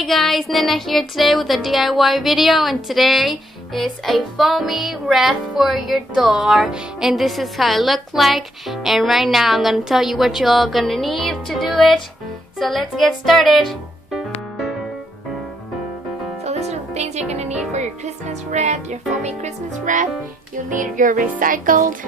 Hi guys, Nena here today with a DIY video, and today is a foamy wreath for your door, and this is how it looks like. And right now I'm gonna tell you what you're all gonna need to do it. So let's get started. So these are the things you're gonna need for your Christmas wreath, your foamy Christmas wreath. You'll need your recycled,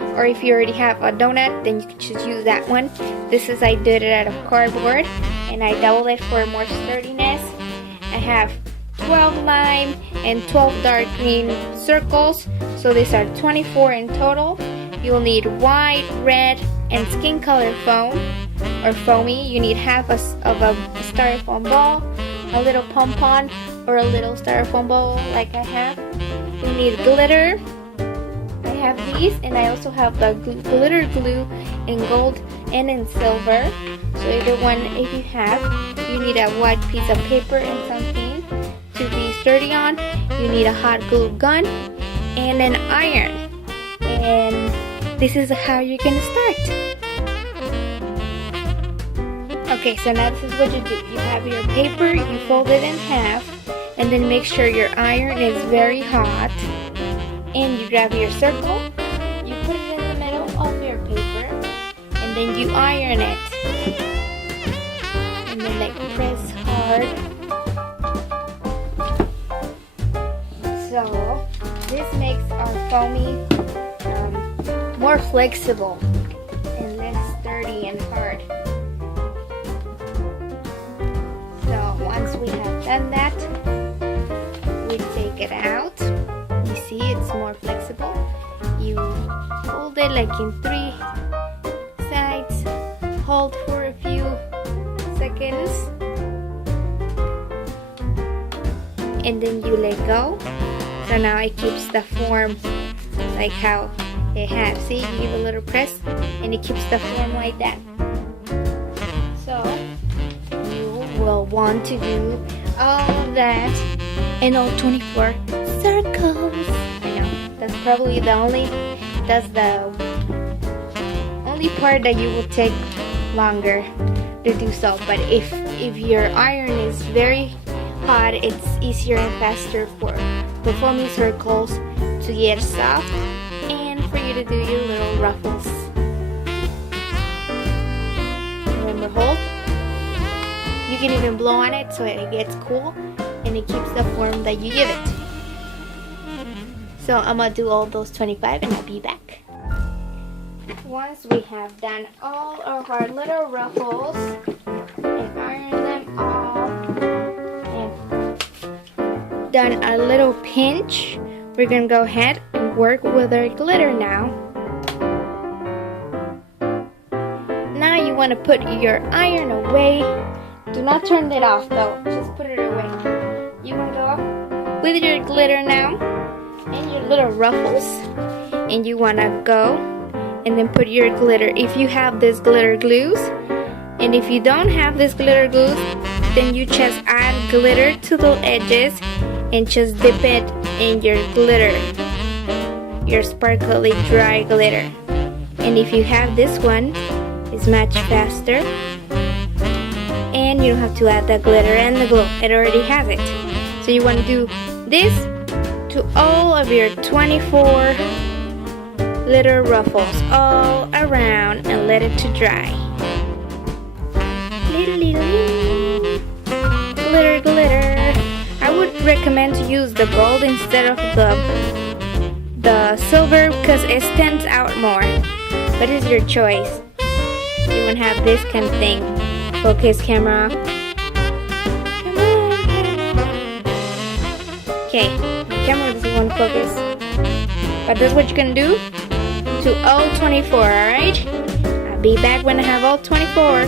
or if you already have a donut, then you can just use that one. I did it out of cardboard, and I doubled it for more sturdiness. I have 12 lime and 12 dark green circles, so these are 24 in total. You'll need white, red, and skin color foam or foamy. You need half of a styrofoam ball, a little pom-pom, or a little styrofoam ball like I have. You need glitter. I have these, and I also have the glitter glue in gold and in silver. So either one if you have. You need a white piece of paper and something to be sturdy on. You need a hot glue gun and an iron. And this is how you're gonna start. Okay, so now this is what you do. You have your paper, you fold it in half, and then make sure your iron is very hot. And you grab your circle, you put it in the middle of your paper, and then you iron it. And then like press hard. So this makes our foamy more flexible and less sturdy and hard. So once we have done that, we take it out. You see, it's more flexible. You fold it like in 3 sides, hold for a few seconds, and then you let go. So now it keeps the form like how it has. See, you give a little press and it keeps the form like that. So you will want to do all that in all 24 circles. I know that's probably the only part that you will take longer to do so. But if your iron is very hot, it's easier and faster for the foamy circles to get soft and for you to do your little ruffles. Remember, hold. You can even blow on it so it gets cool and it keeps the form that you give it. So I'm gonna do all those 25 and I'll be back. Once we have done all of our little ruffles and ironed them all and done a little pinch, we're gonna go ahead and work with our glitter now. Now you want to put your iron away. Do not turn it off though, just put it away. You want to go with your glitter now and your little ruffles, and you want to go and then put your glitter. If you have this glitter glues, and if you don't have this glitter glues, then you just add glitter to the edges and just dip it in your glitter, your sparkly dry glitter. And if you have this one, it's much faster, and you don't have to add the glitter and the glue, it already has it. So you want to do this to all of your 24 little ruffles all around and let it to dry. Glitter, glitter. I would recommend to use the gold instead of the silver because it stands out more, but it's your choice. You want to have this kind of thing. Focus, camera. Come on. Okay, the camera doesn't want to focus, but that's what you're gonna do to all 24, alright? I'll be back when I have all 24.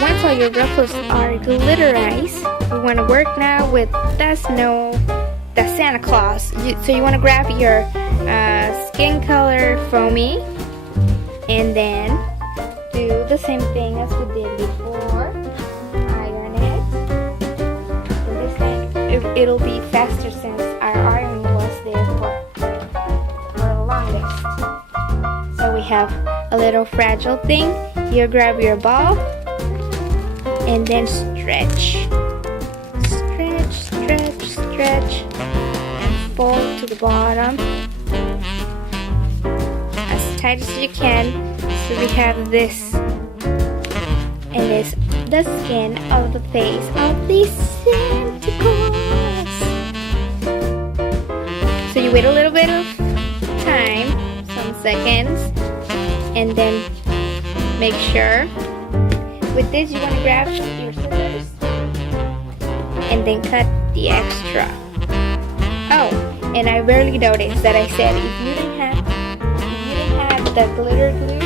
Once all your ruffles are glitterized, you want to work now with the Santa Claus. So you want to grab your skin color foamy and then do the same thing as we did before. Iron it. And this time it'll be faster since our iron was there for the longest. So we have a little fragile thing. You grab your ball and then stretch. Stretch, stretch, stretch, and fold to the bottom as tight as you can. So we have this, and this the skin of the face of the Santa Claus. So you wait a little bit of time, some seconds, and then make sure with this you want to grab your scissors and then cut the extra. Oh, and I barely noticed that I said if you didn't have the glitter glue,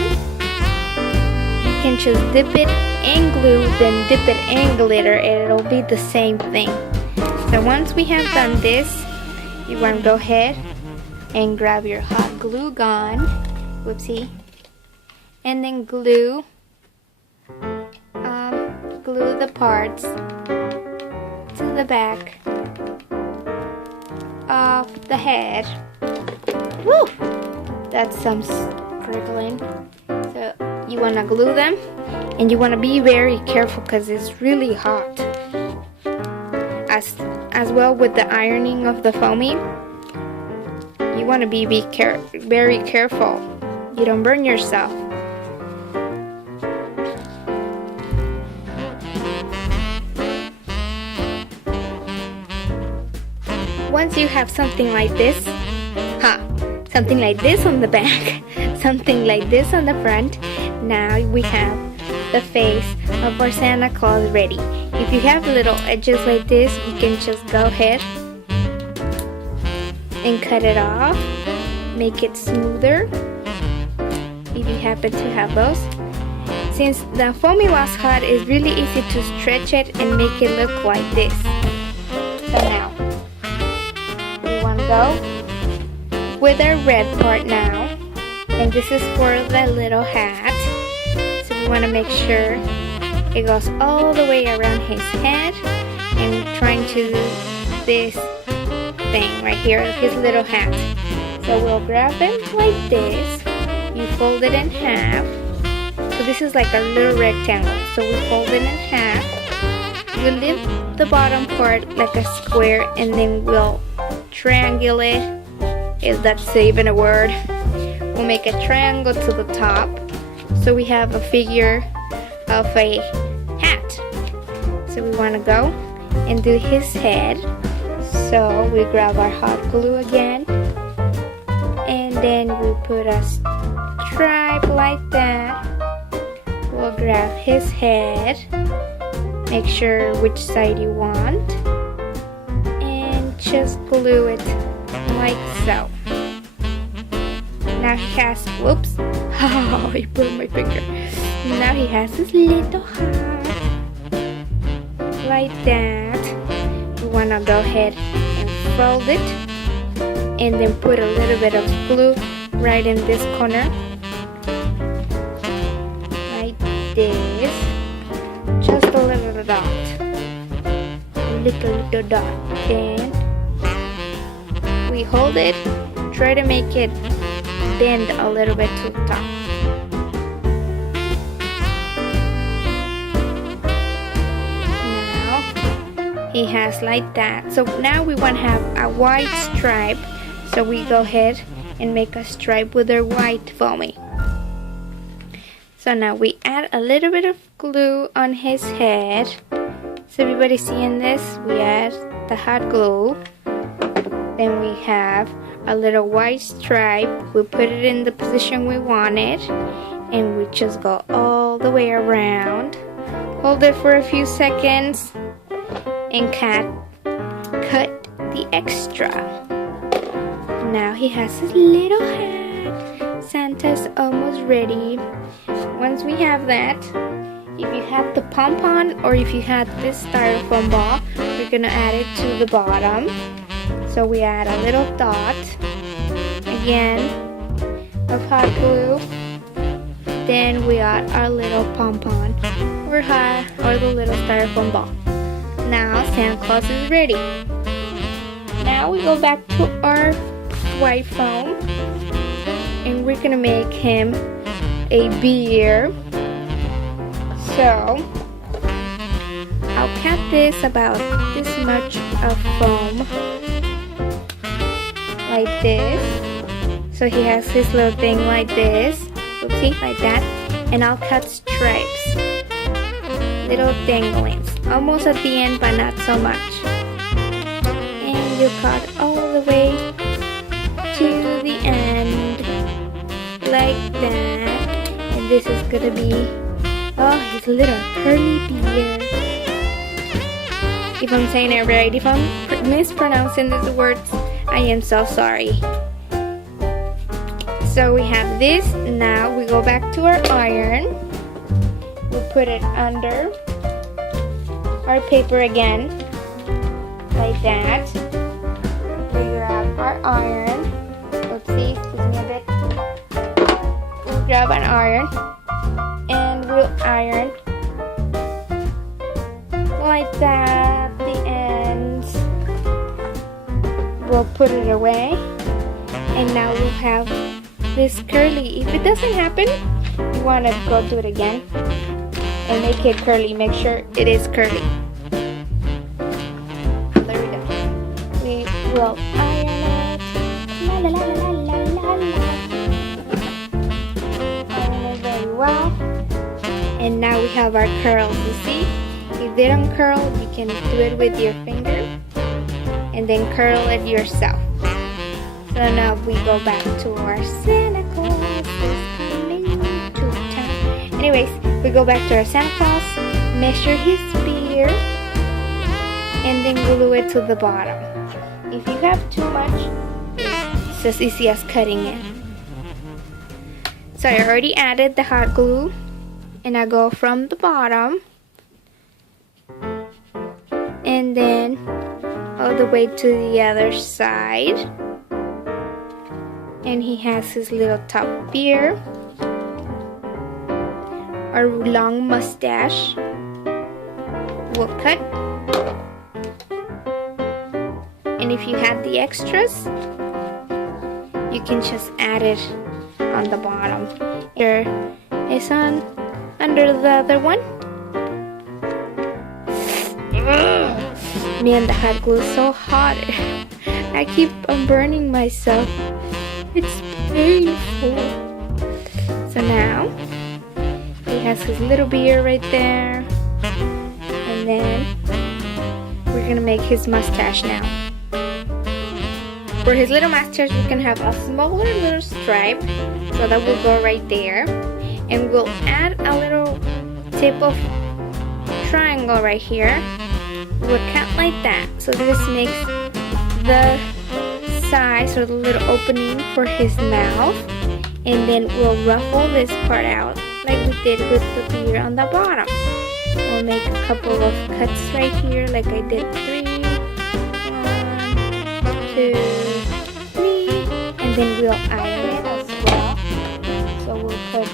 you can just dip it in glue, then dip it in glitter, and it'll be the same thing. So once we have done this, you want to go ahead and grab your hot glue gun, whoopsie, and then glue the parts to the back of the head. Woo! That's some sprinkling. So you want to glue them, and you want to be very careful because it's really hot. As well with the ironing of the foamy, you want to be very careful. You don't burn yourself. Once you have something like this, something like this on the back, something like this on the front, now we have the face of our Santa Claus ready. If you have little edges like this, you can just go ahead and cut it off, make it smoother if you happen to have those. Since the foamy was hot, it's really easy to stretch it and make it look like this. So now we want to go with our red part now, and this is for the little hat. So we want to make sure it goes all the way around his head, and trying to do this thing right here, his little hat. So we'll grab it like this. You fold it in half. So this is like a little rectangle. So we fold it in half. We leave the bottom part like a square, and then we'll triangulate, if that's even a word. We'll make a triangle to the top, so we have a figure of a hat. So we want to go and do his head. So we grab our hot glue again, and then we put a stripe like that. We'll grab his head, make sure which side you want, and just glue it like so. Now he has, whoops, oh, I burned my finger. Now he has this little heart, like that. You want to go ahead and fold it, and then put a little bit of glue right in this corner, like this. Just a little dot, little dot. Then we hold it, try to make it bend a little bit to the top. Now he has like that. So now we want to have a white stripe. So we go ahead and make a stripe with our white foamy. So now we add a little bit of glue on his head. So everybody seeing this? We add the hot glue. Then we have a little white stripe. We put it in the position we want it, and we just go all the way around. Hold it for a few seconds and cut the extra. Now he has his little hat. Santa's almost ready. Once we have that, if you have the pom-pom or if you had this styrofoam ball, we're gonna add it to the bottom. So we add a little dot again of hot glue. Then we add our little pom-pom or the little styrofoam ball. Now Santa Claus is ready. Now we go back to our white foam, and we're gonna make him a beard. So I'll cut this about this much of foam, like this. So he has his little thing like this, oopsie, like that. And I'll cut stripes, little danglings, almost at the end, but not so much. And you cut all the way to the end, like that. And this is gonna be, oh, his little curly beard. If I'm saying it right, if I'm mispronouncing these words, I am so sorry. So we have this. Now we go back to our iron. We put it under our paper again, like that. We grab our iron. Oopsie, excuse me a bit. We'll grab an iron and we'll iron like that. The ends. We'll put it away, and now we'll have this curly. If it doesn't happen, you want to go do it again and make it curly. Make sure it is curly. There we go. We will iron it. La la la la la la la. Iron it very well. And now we have our curls. You see? If they don't curl, you can do it with your finger and then curl it yourself. So now we go back to our Santa Claus. Anyways, we go back to our Santa Claus, measure his beard, and then glue it to the bottom. If you have too much, it's as easy as cutting it. So I already added the hot glue, and I go from the bottom, and then all the way to the other side. And he has his little top beard, our long mustache. We'll cut. And if you have the extras, you can just add it on the bottom. Here is on under the other one. Man, the hot glue is so hot. I keep on burning myself. It's painful. So now he has his little beard right there, and then we're gonna make his mustache now. For his little mustache, we can have a smaller little stripe, so that will go right there, and we'll add a little tip of triangle right here. We'll cut like that, so this makes the size or the little opening for his mouth, and then we'll ruffle this part out like we did with the beard on the bottom. We'll make a couple of cuts right here, like I did 3, 1, 2, 3, and then we'll iron it as well. So we'll put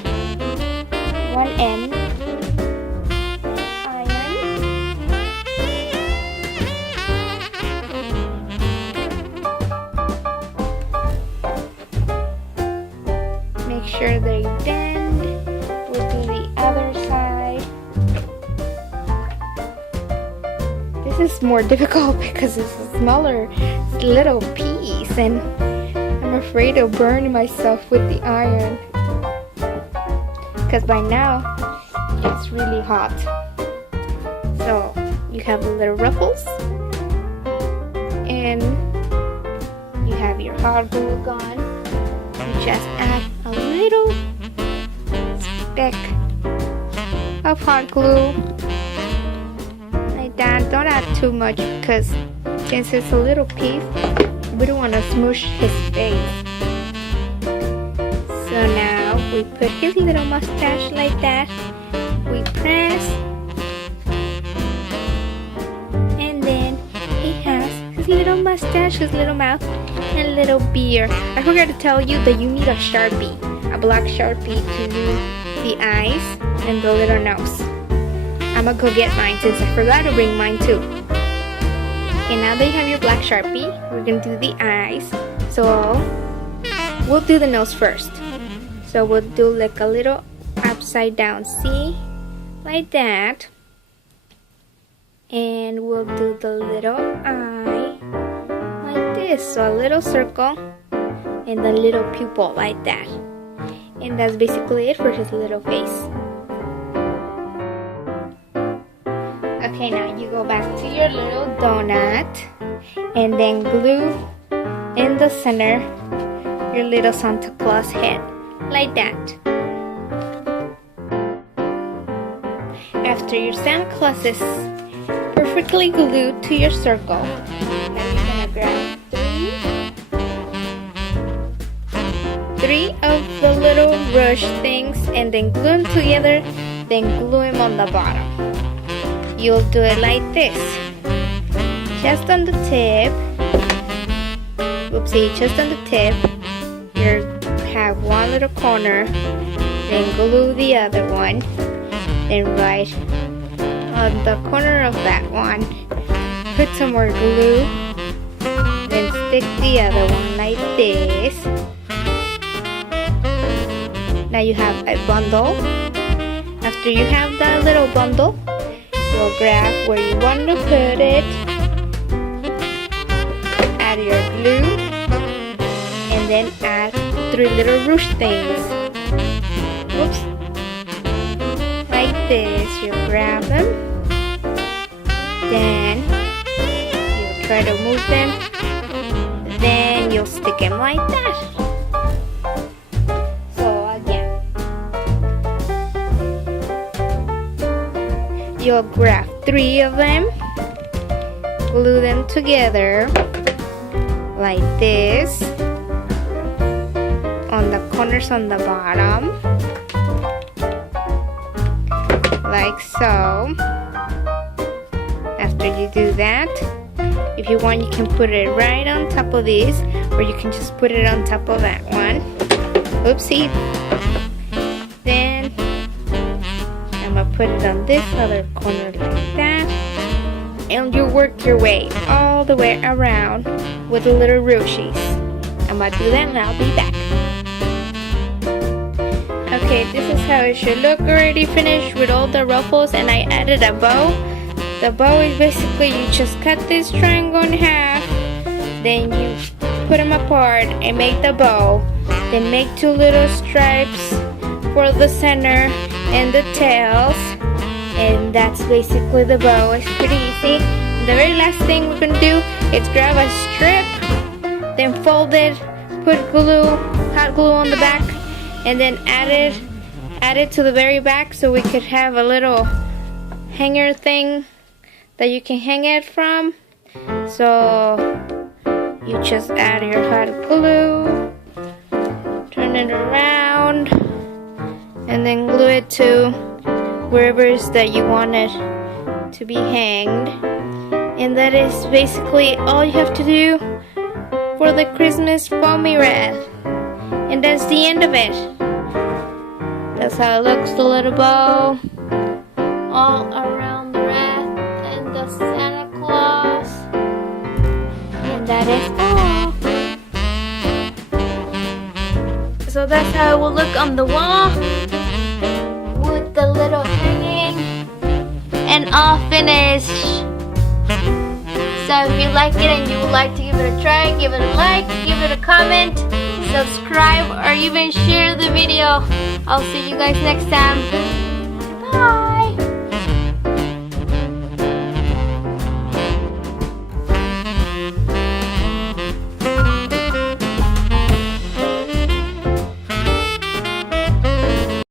one end. Make sure they bend. We'll do the other side. This is more difficult because it's a smaller little piece, and I'm afraid of burning myself with the iron because by now it's really hot. So you have the little ruffles, and you have your hot glue gun. You just add a little speck of hot glue like that. Don't add too much because since it's a little piece, we don't want to smoosh his face. So now we put his little mustache like that. We press, and then he has his little mustache, his little mouth, and little beard. I forgot to tell you that you need a Sharpie, a black Sharpie, to do the eyes and the little nose. I'm gonna go get mine since I forgot to bring mine too. Okay, now that you have your black Sharpie, we're gonna do the eyes. So we'll do the nose first. So we'll do like a little upside down C, like that. And we'll do the little eye like this. So a little circle and the little pupil like that. And that's basically it for his little face. Okay, now you go back to your little donut and then glue in the center your little Santa Claus head like that. After your Santa Claus is perfectly glued to your circle, now you're gonna grab three of the little rush things and then glue them together, then glue them on the bottom. You'll do it like this. Just on the tip. Oopsie, just on the tip. You have one little corner, then glue the other one. Then right on the corner of that one, put some more glue. Then stick the other one like this. Now you have a bundle. After you have that little bundle, you'll grab where you want to put it, add your glue, and then add 3 little ruche things. Oops. Like this, you grab them, then you'll try to move them, then you'll stick them like that. You'll grab 3 of them, glue them together like this on the corners on the bottom, like so. After you do that, if you want, you can put it right on top of this, or you can just put it on top of that one. Oopsie. Then I'm gonna put it on this other corner like that, and you work your way all the way around with the little ruches. I'm gonna do that and I'll be back. Okay, this is how it should look. Already finished with all the ruffles, and I added a bow. The bow is basically you just cut this triangle in half, then you put them apart and make the bow, then make 2 little stripes for the center and the tails, and that's basically the bow. It's pretty easy. The very last thing we're gonna do is grab a strip, then fold it, put glue, hot glue on the back, and then add it to the very back so we could have a little hanger thing that you can hang it from. So you just add your hot glue, turn it around, and then glue it to wherever it is that you want it to be hanged. And that is basically all you have to do for the Christmas Foami Wreath. And that's the end of it. That's how it looks, the little bow all around the wreath and the Santa Claus. And that is all. So that's how it will look on the wall, with the little hanging and all finished. So if you like it and you would like to give it a try, give it a like, give it a comment, subscribe, or even share the video. I'll see you guys next time. Bye.